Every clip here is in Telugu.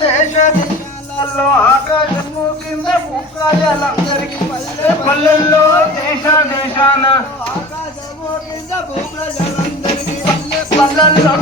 దేశ దేశాలలో ఆకాశము కింద భూప్రాజలందరికీ పల్లె పల్లెల్లో దేశ దేశాన ఆకాశము కింద భూప్రజలందరికీ పల్లె పల్లెల్లో.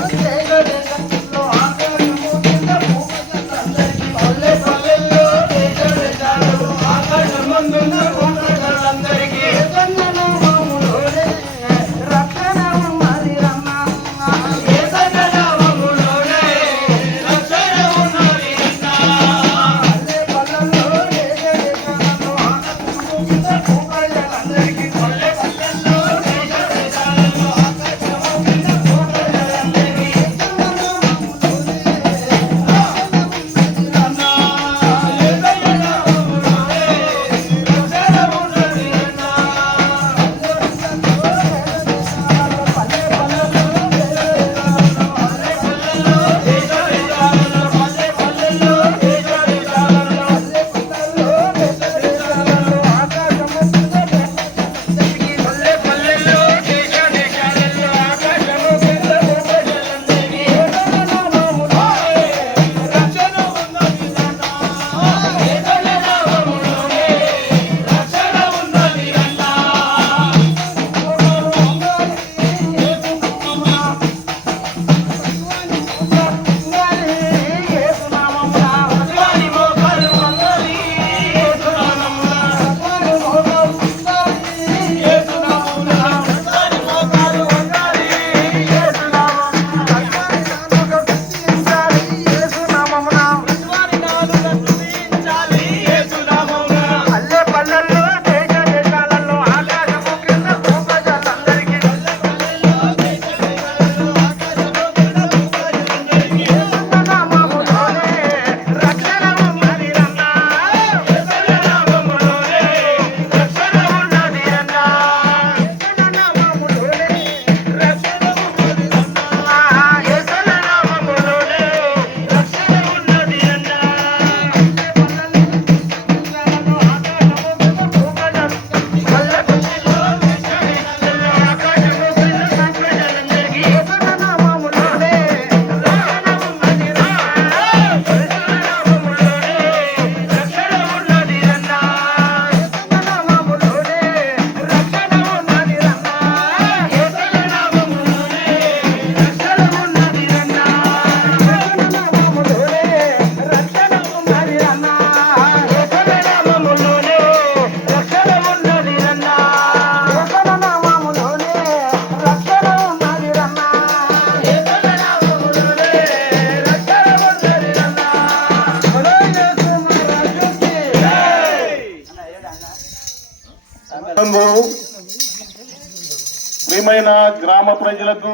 ప్రియమైన గ్రామ ప్రజలకు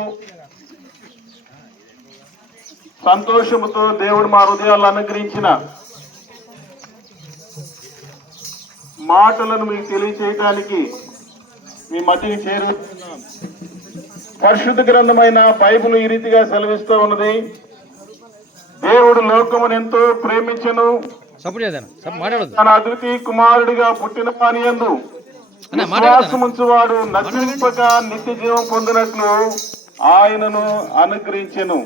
సంతోషముతో దేవుడు మా హృదయాలు అనుగ్రహించిన మాటలను మీకు తెలియచేయటానికి మీ మధ్యకి చేరుతున్నాం పరిశుద్ధ గ్రంథమైన బైబిల్ ఈ రీతిగా సెలవిస్తూ ఉన్నది. దేవుడు లోకమును ఎంతో ప్రేమించను. తన అద్వితీయ కుమారుడిగా పుట్టిన పాని మాట్లాడొద్దు. విశ్వాసముంచువాడు నశింపక నిత్య జీవం పొందినట్లు ఆయనను అనుగ్రహించెను.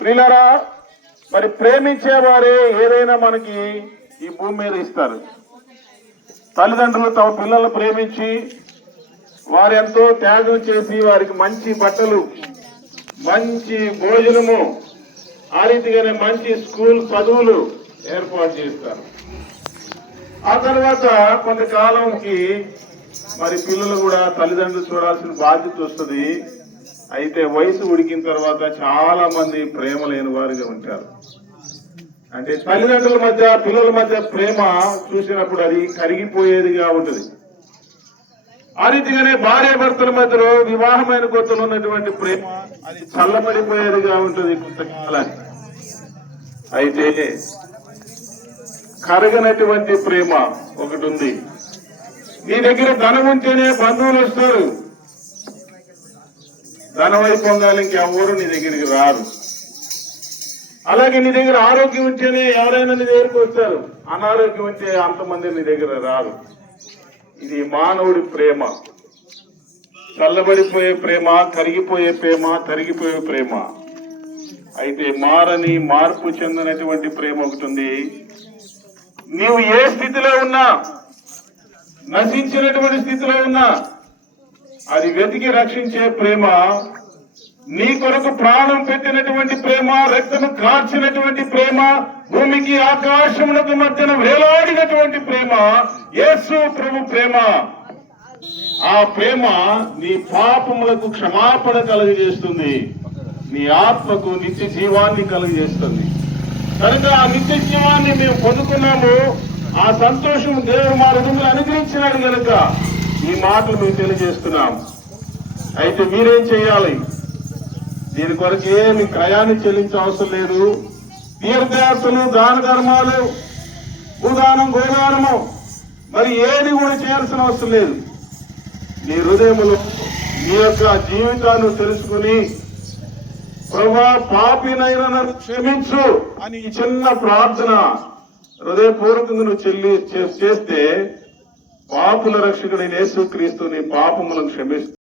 ప్రియులరా మరి ప్రేమించేవారే ఏదైనా మనకి ఈ భూమి మీద ఇస్తారు. తల్లిదండ్రులు తమ పిల్లలను ప్రేమించి వారు ఎంతో త్యాగం చేసి వారికి మంచి బట్టలు మంచి భోజనము ఆ రీతిగానే మంచి స్కూల్ చదువులు ఏర్పాటు చేస్తారు. ఆ తర్వాత కొంతకాలంకి మరి పిల్లలు కూడా తల్లిదండ్రులు చూడాల్సిన బాధ్యత వస్తుంది. అయితే వయసు ఉడికిన తర్వాత చాలా మంది ప్రేమ లేని వారిగా ఉంటారు. అంటే తల్లిదండ్రుల మధ్య పిల్లల మధ్య ప్రేమ చూసినప్పుడు అది కరిగిపోయేదిగా ఉంటుంది. ఆ రీతిగానే భార్య భర్తల మధ్యలో వివాహమైన కొత్తలో ఉన్నటువంటి ప్రేమ అది చల్లబడిపోయేదిగా ఉంటుంది కొంతకాలానికి. అయితే కరగనటువంటి ప్రేమ ఒకటి ఉంది నీ దగ్గర ధనం ఉంటేనే బంధువులు వస్తారు. ధనం పొందాలి ఇంకెవరు నీ దగ్గరికి రారు. అలాగే నీ దగ్గర ఆరోగ్యం ఉంటేనే ఎవరైనా నీ దగ్గరికి వస్తారు. అనారోగ్యం ఉంటే అంతమంది నీ దగ్గర రారు. ఇది మానవుడి ప్రేమ. చల్లబడిపోయే ప్రేమ కరిగిపోయే ప్రేమ తరిగిపోయే ప్రేమ. అయితే మారని మార్పు చెందినటువంటి ప్రేమ ఒకటి ఉంది నీవు ఏ స్థితిలో ఉన్నా నశించినటువంటి స్థితిలో ఉన్నా అది వెతికి రక్షించే ప్రేమ నీ కొరకు ప్రాణం పెట్టినటువంటి ప్రేమ రక్తము కార్చినటువంటి ప్రేమ భూమికి ఆకాశములకు మధ్యన వేలాడినటువంటి ప్రేమ యేసు ప్రభు ప్రేమ. ఆ ప్రేమ నీ పాపములకు క్షమాపణ కలుగజేస్తుంది. నీ ఆత్మకు నిత్య జీవాన్ని కలుగజేస్తుంది. కనుక ఆ నిత్య జీవాన్ని మేము పొందుకున్నాము. ఆ సంతోషం దేవుడు మా హృదయంలో అనుగ్రహించినాడు కనుక ఈ మాటలు మేము తెలియజేస్తున్నాం. అయితే మీరేం చేయాలి? దీని కొరకు ఏమి క్రయాన్ని చెల్లించే అవసరం లేదు. తీర్థయాత్రలు దాన ధర్మాలు భూదానం గోదానము మరి ఏది కూడా చేయాల్సిన అవసరం లేదు. మీ హృదయములో మీ యొక్క జీవితాన్ని తెలుసుకుని ప్రభా పాపినైనా నన్ను క్షమించు అని ఈ చిన్న ప్రార్థన హృదయపూర్వకంగా నువ్వు చెల్లి చే- చేస్తే పాపుల రక్షకుడైన యేసుక్రీస్తు నీ పాపములను క్షమిస్తూ